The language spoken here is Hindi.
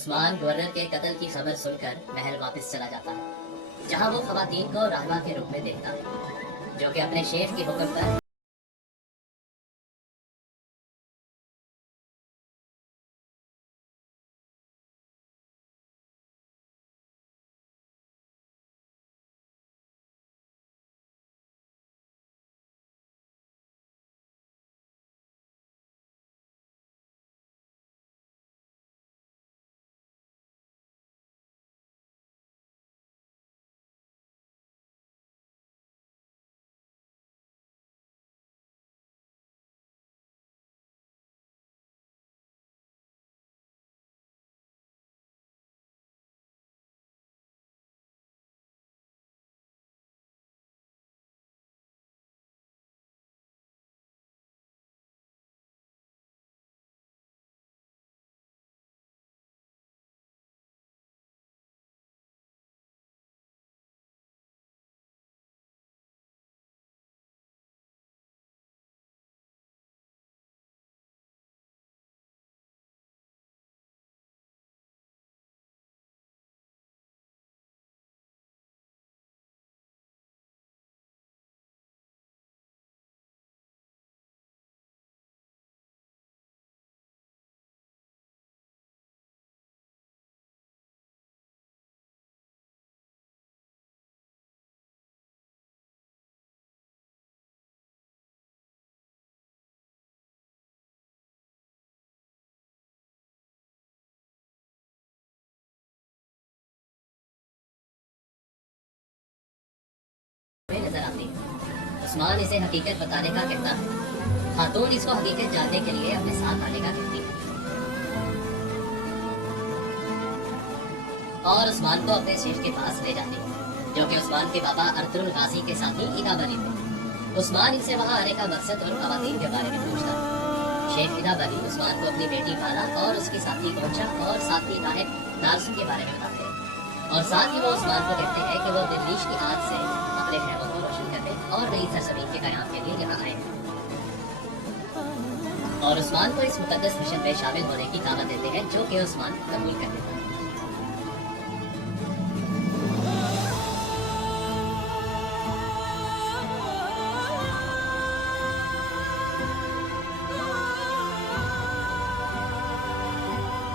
उस्मान गवर्नर के कत्ल की खबर सुनकर महल वापस चला जाता है, जहां वो खवातीन को रहबा के रूप में देखता है, जो कि अपने शेख के हुक्म पर में नजर आती है। उस्मान इसे हकीकत बताने का कहता है, खातून इसको हकीकत जानने के लिए अपने साथ आने का कहती है और उस्मान को अपने शेख के पास ले जाती है, जो कि उस्मान के बाबा अरतुल गाजी के साथी इदाब अली थे। उस्मान इनसे वहां आने का मकसद और खवातीन के बारे में पूछता है। शेख इदाब अली उस्मान को अपनी बेटी बाला और उसके साथी गोंचा और साथी नाहिब नार्स के बारे में बताते हैं और साथ ही वो उस्मान को कहते हैं कि वो दिल्लीश की आग से अपने खैमों को रोशन करने और नई सरजमीन के कयाम के लिए यहाँ आए हैं और उस्मान को इस मुकद्दस मिशन में शामिल होने की दावत देते हैं, जो कि उस्मान कबूल कर लेता है।